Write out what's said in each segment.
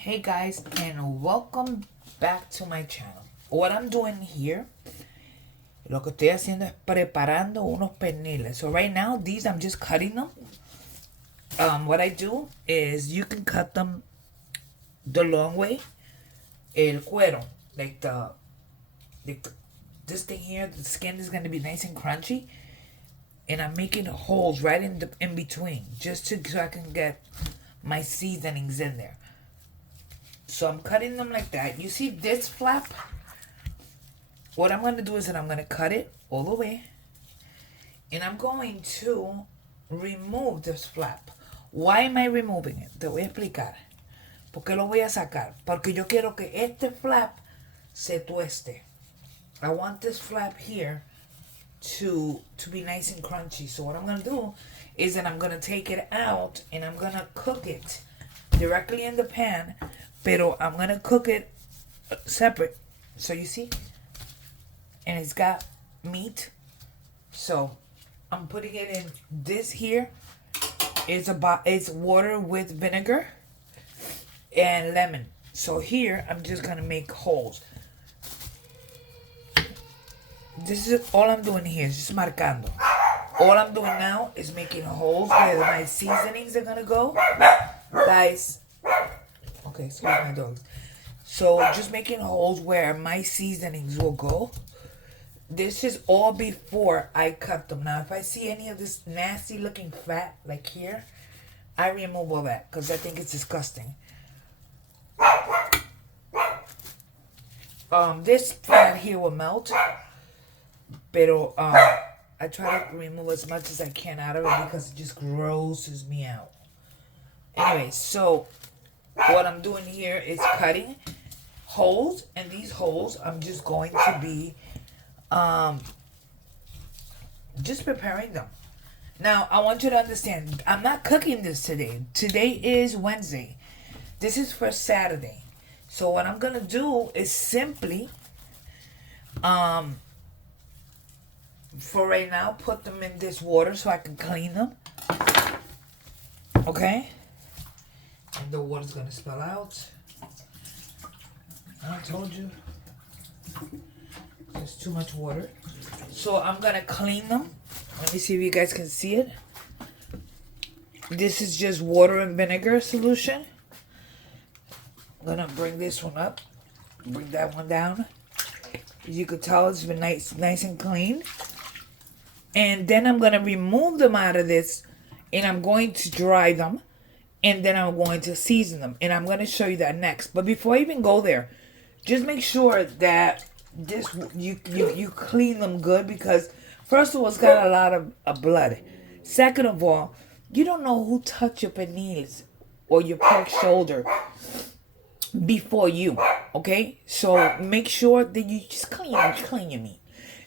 Hey guys, and welcome back to my channel. What I'm doing here, lo que estoy haciendo es preparando unos perniles. So right now, these I'm just cutting them. What I do is you can cut them the long way. El cuero, like this thing here, the skin is gonna be nice and crunchy, and I'm making holes right in between, just so I can get my seasonings in there. So I'm cutting them like that. You see this flap? What I'm going to do is that I'm going to cut it all the way. And I'm going to remove this flap. Why am I removing it? Te voy a explicar. ¿Por qué lo voy a sacar? Porque yo quiero que este flap se tueste. I want this flap here to be nice and crunchy. So what I'm going to do is that I'm going to take it out and I'm going to cook it directly in the pan. Pero I'm going to cook it separate. So you see? And it's got meat. So I'm putting it in this here. It's water with vinegar and lemon. So here I'm just going to make holes. This is all I'm doing here. Just marcando. All I'm doing now is making holes where my seasonings are going to go. Guys. Okay, excuse my dogs. So just making holes where my seasonings will go. This is all before I cut them. Now, if I see any of this nasty looking fat, like here, I remove all that because I think it's disgusting. This fat here will melt. Pero I try to remove as much as I can out of it because it just grosses me out. Anyway, so what I'm doing here is cutting holes, and these holes I'm just going to be just preparing them. Now, I want you to understand, I'm not cooking this today. Today is Wednesday. This is for Saturday. So what I'm going to do is simply, for right now, put them in this water so I can clean them. Okay? And the water's gonna spill out. I told you. There's too much water. So I'm gonna clean them. Let me see if you guys can see it. This is just water and vinegar solution. I'm gonna bring this one up. Bring that one down. As you can tell, it's been nice and clean. And then I'm gonna remove them out of this, and I'm going to dry them. And then I'm going to season them. And I'm going to show you that next. But before I even go there, just make sure that you clean them good. Because first of all, it's got a lot of blood. Second of all, you don't know who touched your pernils or your pork shoulder before you. Okay? So make sure that you just clean your meat.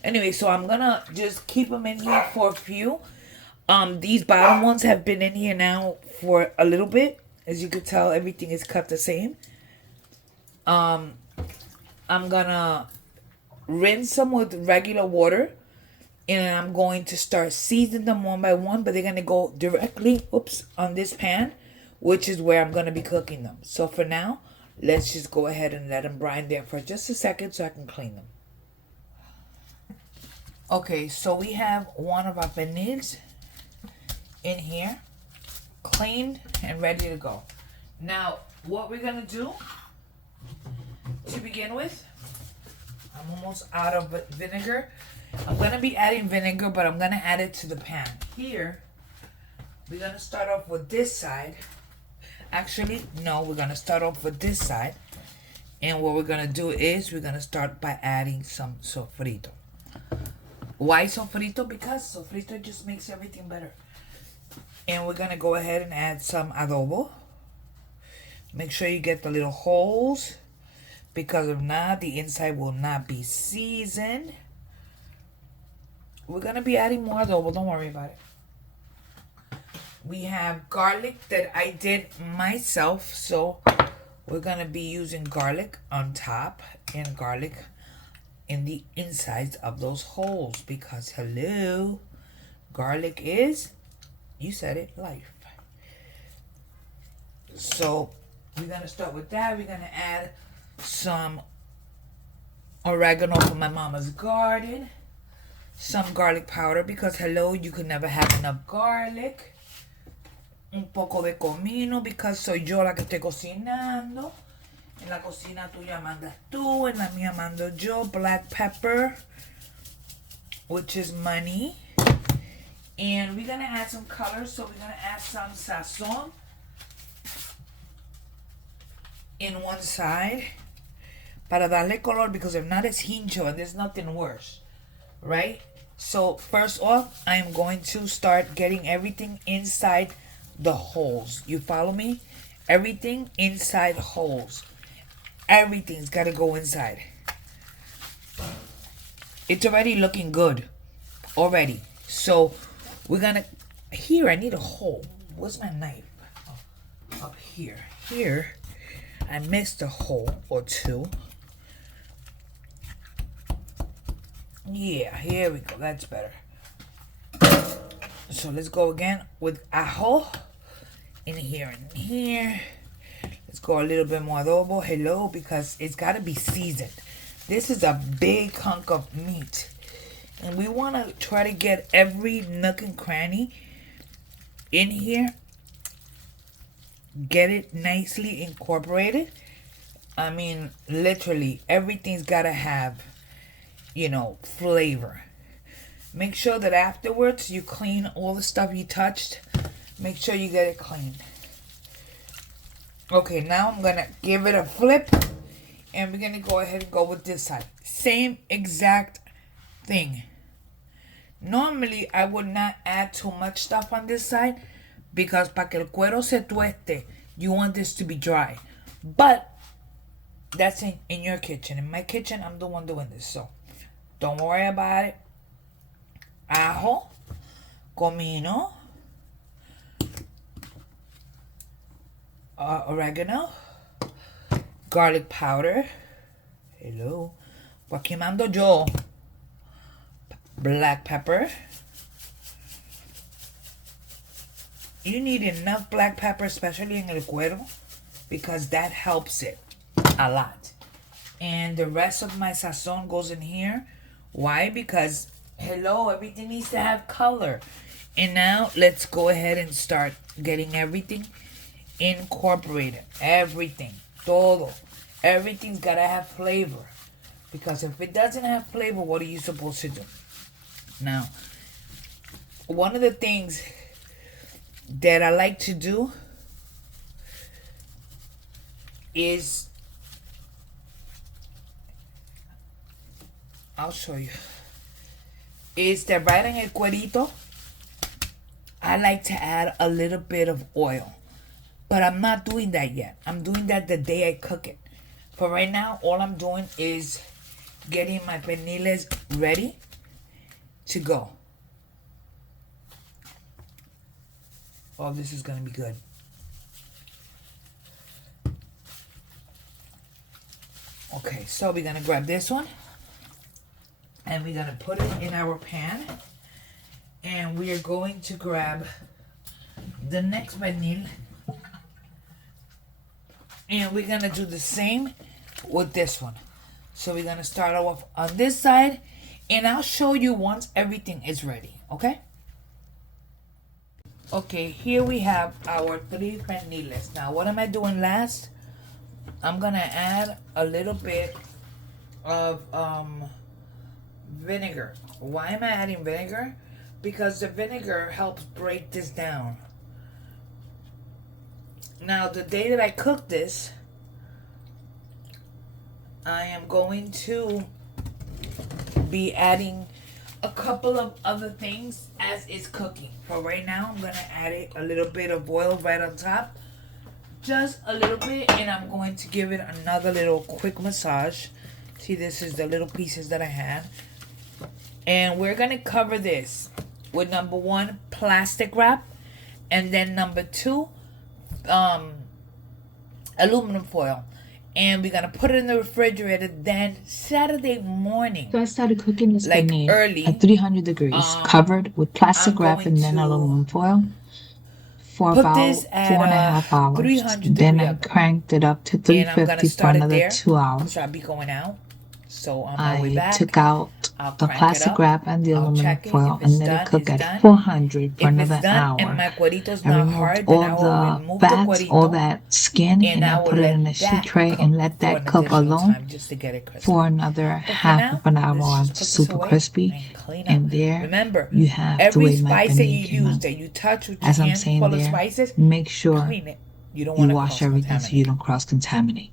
Anyway, so I'm going to just keep them in here for a few. These bottom ones have been in here now for a little bit. As you can tell, everything is cut the same. I'm gonna rinse them with regular water, and I'm going to start seasoning them one by one, but they're gonna go directly, on this pan, which is where I'm gonna be cooking them. So for now, let's just go ahead and let them brine there for just a second so I can clean them. Okay, so we have one of our pernils in here, cleaned and ready to go. Now, what we're gonna do to begin with, I'm almost out of vinegar. I'm gonna be adding vinegar, but I'm gonna add it to the pan. Here, we're gonna start off with this side. Actually, no, we're gonna start off with this side. And what we're gonna do is we're gonna start by adding some sofrito. Why sofrito? Because sofrito just makes everything better. And we're going to go ahead and add some adobo. Make sure you get the little holes, because if not, the inside will not be seasoned. We're going to be adding more adobo. Don't worry about it. We have garlic that I did myself. So we're going to be using garlic on top and garlic in the insides of those holes. Because, hello, garlic is... You said it, life. So we're gonna start with that. We're gonna add some oregano from my mama's garden, some garlic powder because hello, you could never have enough garlic, un poco de comino because soy yo la que estoy cocinando. En la cocina tuya mandas tú, en la mía mando yo. Black pepper, which is money. And we're gonna add some color, so we're gonna add some sazon in one side para darle color, because if not it's hincho and there's nothing worse, right? So first off, I am going to start getting everything inside the holes. You follow me? Everything inside holes. Everything's got to go inside. It's already looking good. Already. So we're going to... Here, I need a hole. Where's my knife? Oh, up here. Here, I missed a hole or two. Yeah, here we go. That's better. So let's go again with ajo. In here and here. Let's go a little bit more adobo. Hello, because it's got to be seasoned. This is a big hunk of meat. And we want to try to get every nook and cranny in here. Get it nicely incorporated. I mean, literally, everything's got to have, you know, flavor. Make sure that afterwards you clean all the stuff you touched. Make sure you get it clean. Okay, now I'm going to give it a flip. And we're going to go ahead and go with this side. Same exact thing. Normally, I would not add too much stuff on this side, because para que el cuero se tueste, you want this to be dry. But that's in your kitchen. In my kitchen, I'm the one doing this. So don't worry about it. Ajo, comino, oregano, garlic powder. Hello. Por aquí mando yo. Black pepper. You need enough black pepper, especially in el cuero, because that helps it a lot. And the rest of my sazon goes in here. Why? Because, hello, everything needs to have color. And now let's go ahead and start getting everything incorporated. Everything. Todo. Everything's got to have flavor. Because if it doesn't have flavor, what are you supposed to do? Now, one of the things that I like to do is, I'll show you, is that right in el cuerito, I like to add a little bit of oil. But I'm not doing that yet. I'm doing that the day I cook it. For right now, all I'm doing is getting my perniles ready to go. Oh, this is going to be good. Okay, so we're going to grab this one. And we're going to put it in our pan. And we are going to grab the next pernil. And we're going to do the same with this one. So we're going to start off on this side. And I'll show you once everything is ready. Okay? Okay, here we have our 3 perniles. Now, what am I doing last? I'm going to add a little bit of vinegar. Why am I adding vinegar? Because the vinegar helps break this down. Now, the day that I cook this, I am going to be adding a couple of other things as it's cooking. For right now, I'm going to add a little bit of oil right on top. Just a little bit, and I'm going to give it another little quick massage. See, this is the little pieces that I had. And we're going to cover this with number 1, plastic wrap. And then number 2, aluminum foil. And we're going to put it in the refrigerator. Then Saturday morning, So I started cooking this like pernil early, at 300 degrees, covered with plastic wrap and then aluminum foil. for put about this at 4.5 hours. 300 Then degree I oven. cranked it up to And I'm gonna 350 for start it another there. 2 hours. So I'll be going out. So on my way I back, took out I'll the crank it plastic up. wrap and the I'll aluminum check it. foil If it's and let it done, cook it's at done. 400 for If another it's done and hour. my cuerito's I not removed hard, then all I will the remove the fats, all cuerito that skin, and and I I will put it in a let sheet that tray cook and let for that an cook additional alone time just to get it crispy. for another But for half now, of an hour let's on just put this super away crispy. and clean up. And there Remember, you have the every way my spice that pernil you came use out. that you touch with your As I'm hands saying full of there, spices, make sure clean it. You don't you want to wash everything so you cross-contaminate. don't cross-contaminate.